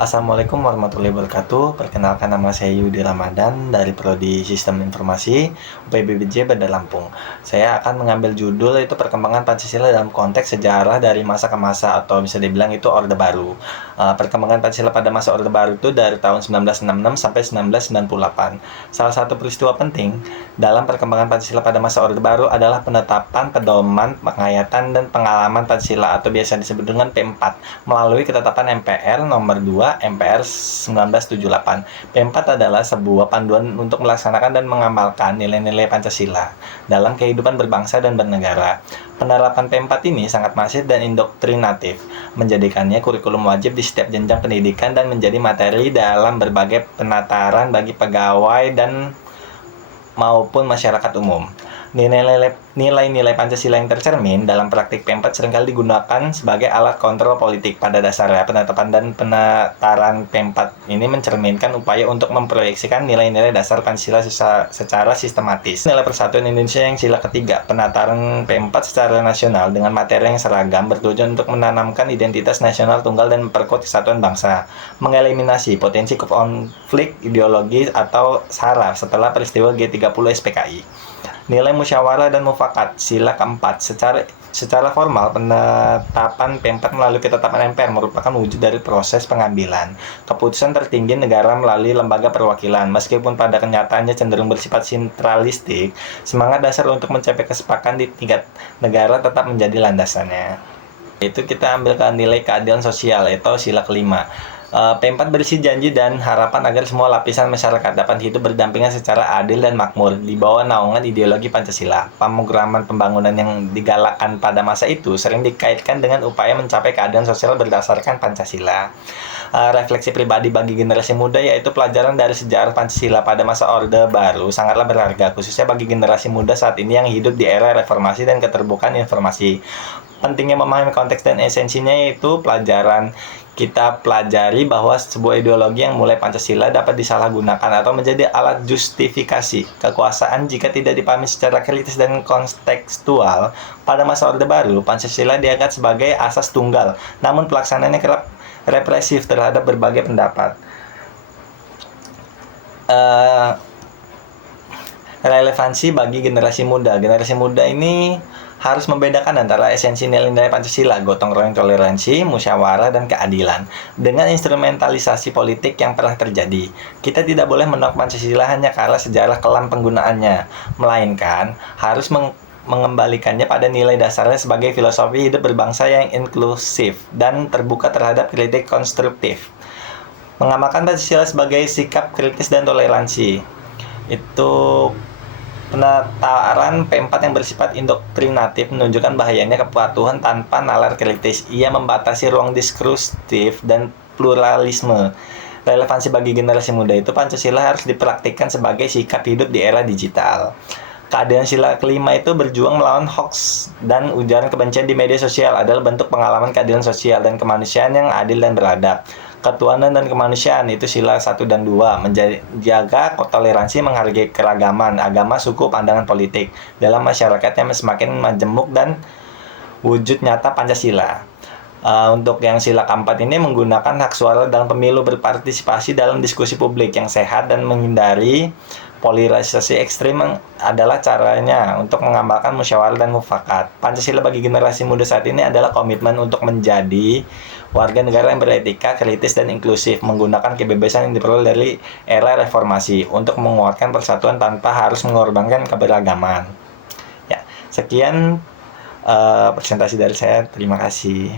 Assalamualaikum warahmatullahi wabarakatuh. Perkenalkan, nama saya Yudi Ramadan dari Prodi Sistem Informasi UPBBJ Bandar Lampung. Saya akan mengambil judul itu perkembangan Pancasila dalam konteks sejarah dari masa ke masa, atau bisa dibilang itu Orde Baru. Perkembangan Pancasila pada masa Orde Baru itu dari tahun 1966 sampai 1998. Salah satu peristiwa penting dalam perkembangan Pancasila pada masa Orde Baru adalah penetapan pedoman, penghayatan, dan pengalaman Pancasila atau biasa disebut dengan P4 melalui ketetapan MPR nomor 2 MPR 1978. P4 adalah sebuah panduan untuk melaksanakan dan mengamalkan nilai-nilai Pancasila dalam kehidupan berbangsa dan bernegara. Penerapan P4 ini sangat masif dan indoktrinatif, menjadikannya kurikulum wajib di setiap jenjang pendidikan dan menjadi materi dalam berbagai penataran bagi pegawai dan maupun masyarakat umum. Nilai-nilai Pancasila yang tercermin dalam praktik P4 seringkali digunakan sebagai alat kontrol politik. Pada dasarnya, penetapan dan penataran P4 ini mencerminkan upaya untuk memproyeksikan nilai-nilai dasar Pancasila secara sistematis. Nilai Persatuan Indonesia yang sila ketiga, penataran P4 secara nasional dengan materi yang seragam bertujuan untuk menanamkan identitas nasional tunggal dan memperkuat kesatuan bangsa, mengeliminasi potensi konflik ideologi atau SARA setelah peristiwa G30 SPKI. Nilai musyawarah dan mufakat sila keempat. Secara formal, penetapan P4 melalui ketetapan MPR merupakan wujud dari proses pengambilan keputusan tertinggi negara melalui lembaga perwakilan. Meskipun pada kenyataannya cenderung bersifat sentralistik, semangat dasar untuk mencapai kesepakatan di tingkat negara tetap menjadi landasannya. Itu kita ambil ke nilai keadilan sosial, yaitu sila kelima. P4 berisi janji dan harapan agar semua lapisan masyarakat dapat hidup berdampingan secara adil dan makmur di bawah naungan ideologi Pancasila. Pemrograman pembangunan yang digalakkan pada masa itu sering dikaitkan dengan upaya mencapai keadilan sosial berdasarkan Pancasila. Refleksi pribadi bagi generasi muda, yaitu pelajaran dari sejarah Pancasila pada masa Orde Baru sangatlah berharga, khususnya bagi generasi muda saat ini yang hidup di era reformasi dan keterbukaan informasi. Pentingnya memahami konteks dan esensinya, yaitu pelajaran kita pelajari bahwa sebuah ideologi yang mulai Pancasila dapat disalahgunakan atau menjadi alat justifikasi kekuasaan jika tidak dipahami secara kritis dan kontekstual. Pada masa Orde Baru, Pancasila diangkat sebagai asas tunggal, namun pelaksanaannya kerap represif terhadap berbagai pendapat. Relevansi bagi generasi muda. Generasi muda ini harus membedakan antara esensi nilai-nilai Pancasila, gotong royong, toleransi, musyawarah, dan keadilan dengan instrumentalisasi politik yang pernah terjadi. Kita tidak boleh menolak Pancasila hanya karena sejarah kelam penggunaannya, melainkan harus mengembalikannya pada nilai dasarnya sebagai filosofi hidup berbangsa yang inklusif dan terbuka terhadap kritik konstruktif. Mengamalkan Pancasila sebagai sikap kritis dan toleransi. Itu penataran P4 yang bersifat indoktrinatif menunjukkan bahayanya kepatuhan tanpa nalar kritis. Ia membatasi ruang diskursif dan pluralisme. Relevansi bagi generasi muda itu Pancasila harus dipraktikkan sebagai sikap hidup di era digital. Keadilan sila kelima itu berjuang melawan hoax dan ujaran kebencian di media sosial adalah bentuk pengalaman keadilan sosial dan kemanusiaan yang adil dan beradab. Ketuhanan dan kemanusiaan itu sila 1 dan 2, menjaga toleransi, menghargai keragaman agama, suku, pandangan politik dalam masyarakat yang semakin majemuk dan wujud nyata Pancasila. Untuk yang sila keempat ini menggunakan hak suara dalam pemilu, berpartisipasi dalam diskusi publik yang sehat dan menghindari polarisasi ekstrim adalah caranya untuk mengamalkan musyawarah dan mufakat. Pancasila bagi generasi muda saat ini adalah komitmen untuk menjadi warga negara yang beretika, kritis, dan inklusif, menggunakan kebebasan yang diperoleh dari era reformasi untuk menguatkan persatuan tanpa harus mengorbankan keberagaman. Ya, sekian presentasi dari saya. Terima kasih.